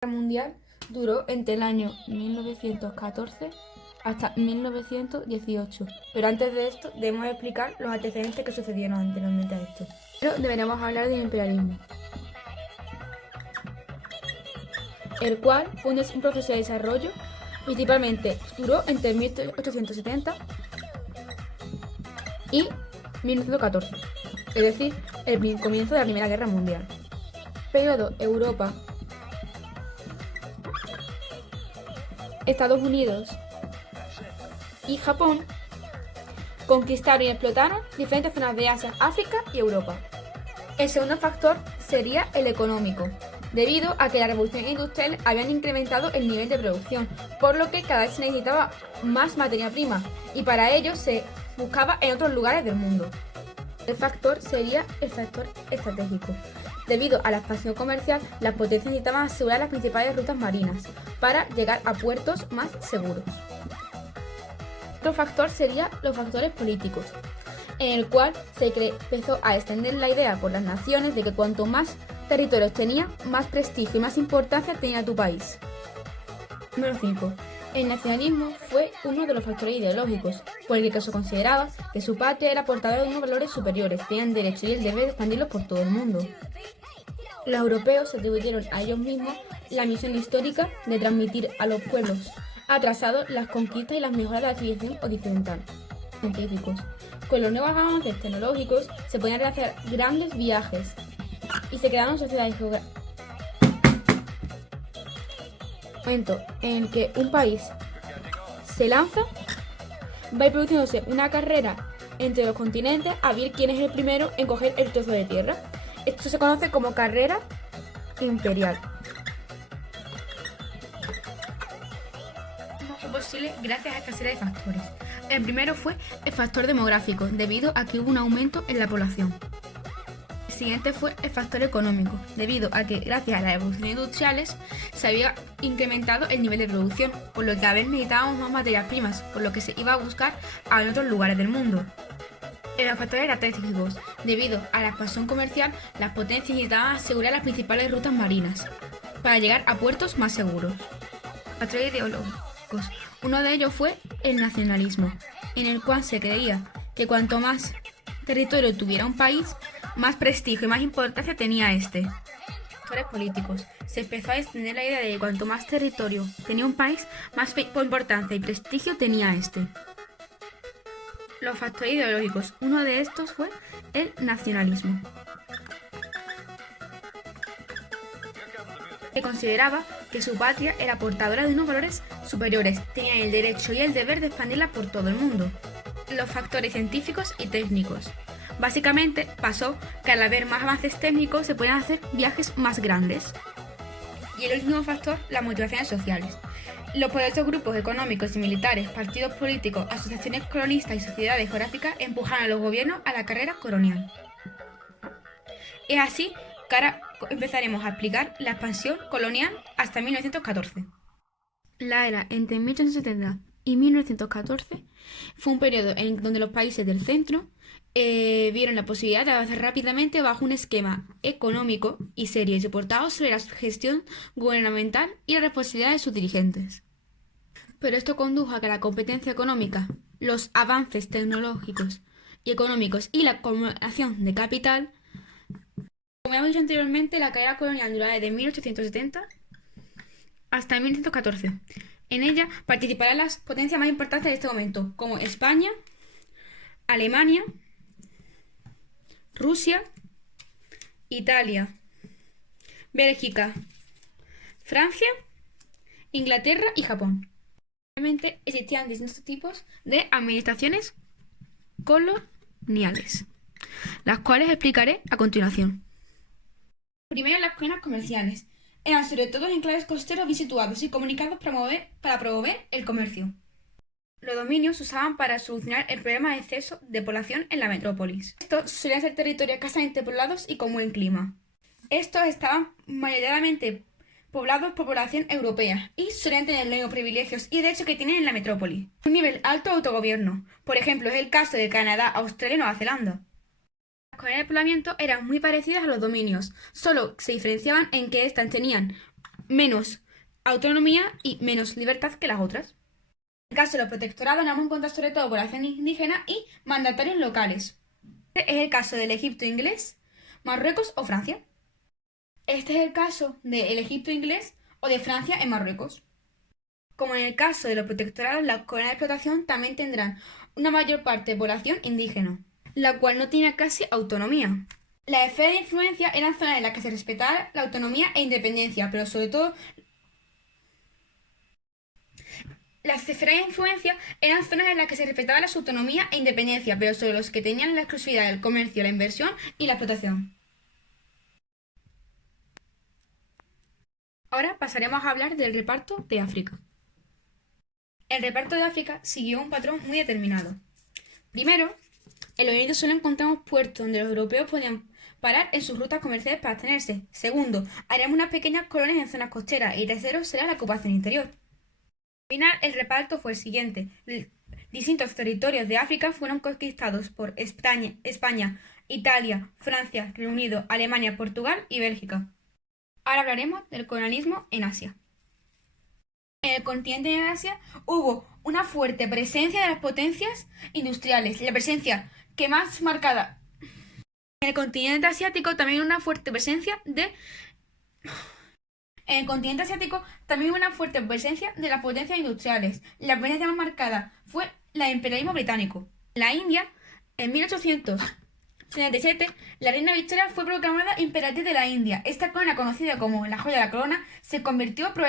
Guerra Mundial duró entre el año 1914 hasta 1918, pero antes de esto debemos explicar los antecedentes que sucedieron anteriormente a esto. Pero deberemos hablar del imperialismo, el cual fue un proceso de desarrollo, principalmente duró entre 1870 y 1914, es decir, el comienzo de la Primera Guerra Mundial. Periodo Europa, Estados Unidos y Japón conquistaron y explotaron diferentes zonas de Asia, África y Europa. El segundo factor sería el económico, debido a que la revolución industrial habían incrementado el nivel de producción, por lo que cada vez se necesitaba más materia prima y para ello se buscaba en otros lugares del mundo. El factor sería el factor estratégico. Debido a la expansión comercial, las potencias necesitaban asegurar las principales rutas marinas para llegar a puertos más seguros. Otro factor sería los factores políticos, en el cual se empezó a extender la idea por las naciones de que cuanto más territorios tenía, más prestigio y más importancia tenía tu país. Número 5. El nacionalismo fue uno de los factores ideológicos, por el que se consideraba que su patria era portadora de unos valores superiores, tenían derecho y el deber de expandirlos por todo el mundo. Los europeos se atribuyeron a ellos mismos la misión histórica de transmitir a los pueblos atrasados las conquistas y las mejoras de la civilización occidental. Científicos. Con los nuevos avances tecnológicos se podían realizar grandes viajes y se crearon sociedades geográficas. Momento en el que un país se lanza, va a ir produciéndose una carrera entre los continentes a ver quién es el primero en coger el trozo de tierra. Esto se conoce como carrera imperial. No fue posible gracias a esta serie de factores. El primero fue el factor demográfico, debido a que hubo un aumento en la población. El siguiente fue el factor económico, debido a que gracias a las revoluciones industriales se había incrementado el nivel de producción, por lo que a veces necesitábamos más materias primas, por lo que se iba a buscar en otros lugares del mundo. En los factores estratégicos, debido a la expansión comercial, las potencias necesitaban asegurar las principales rutas marinas para llegar a puertos más seguros. Factores ideológicos. Uno de ellos fue el nacionalismo, en el cual se creía que cuanto más territorio tuviera un país, más prestigio y más importancia tenía este. Factores políticos. Se empezó a extender la idea de que cuanto más territorio tenía un país, más importancia y prestigio tenía este. Los factores ideológicos. Uno de estos fue el nacionalismo. Se consideraba que su patria era portadora de unos valores superiores, tenían el derecho y el deber de expandirla por todo el mundo. Los factores científicos y técnicos. Básicamente pasó que al haber más avances técnicos se podían hacer viajes más grandes. Y el último factor, las motivaciones sociales. Los poderosos grupos económicos y militares, partidos políticos, asociaciones colonialistas y sociedades geográficas empujaron a los gobiernos a la carrera colonial. Es así que ahora empezaremos a explicar la expansión colonial hasta 1914. La era entre 1870 y 1914 fue un periodo en donde los países del centro vieron la posibilidad de avanzar rápidamente bajo un esquema económico y serio y soportado sobre la gestión gubernamental y la responsabilidad de sus dirigentes. Pero esto condujo a que la competencia económica, los avances tecnológicos y económicos y la acumulación de capital, como hemos dicho anteriormente, la carrera colonial durará desde 1870 hasta 1914. En ella participarán las potencias más importantes de este momento, como España, Alemania, Rusia, Italia, Bélgica, Francia, Inglaterra y Japón. Obviamente existían distintos tipos de administraciones coloniales, las cuales explicaré a continuación. Primero, las colinas comerciales. Eran sobre todo enclaves costeros bien situados y comunicados para promover el comercio. Los dominios se usaban para solucionar el problema de exceso de población en la metrópolis. Estos solían ser territorios escasamente poblados y con buen clima. Estos estaban mayoritariamente poblados por población europea y solían tener los mismos privilegios y derechos que tienen en la metrópoli. Un nivel alto de autogobierno. Por ejemplo, es el caso de Canadá, Australia y Nueva Zelanda. Las colonias de poblamiento eran muy parecidas a los dominios, solo se diferenciaban en que éstas tenían menos autonomía y menos libertad que las otras. En el caso de los protectorados nos vamos a encontrar sobre todo población indígena y mandatarios locales. Este es el caso del Egipto inglés, Marruecos o Francia. Este es el caso del Egipto inglés o de Francia en Marruecos. Como en el caso de los protectorados, las colonias de explotación también tendrán una mayor parte de población indígena, la cual no tiene casi autonomía. Las esferas de influencia eran zonas en las que se respetaba la autonomía e independencia, pero sobre todo las esferas de influencia eran zonas en las que se respetaba la autonomía e independencia, pero sobre los que tenían la exclusividad del comercio, la inversión y la explotación. Ahora pasaremos a hablar del reparto de África. El reparto de África siguió un patrón muy determinado. Primero, en los Indios solo encontramos puertos donde los europeos podían parar en sus rutas comerciales para abstenerse. Segundo, haremos unas pequeñas colonias en zonas costeras. Y tercero, será la ocupación interior. Al final, el reparto fue el siguiente. Distintos territorios de África fueron conquistados por España, Italia, Francia, Reino Unido, Alemania, Portugal y Bélgica. Ahora hablaremos del colonialismo en Asia. En el continente de Asia hubo una fuerte presencia de las potencias industriales. La presencia que más marcada en el continente asiático también una fuerte presencia de En el continente asiático también hubo una fuerte presencia de las potencias industriales. La presencia más marcada fue la del imperialismo británico. En la India, en 1877, la reina Victoria fue proclamada emperatriz de la India. Esta corona, conocida como la joya de la corona, se convirtió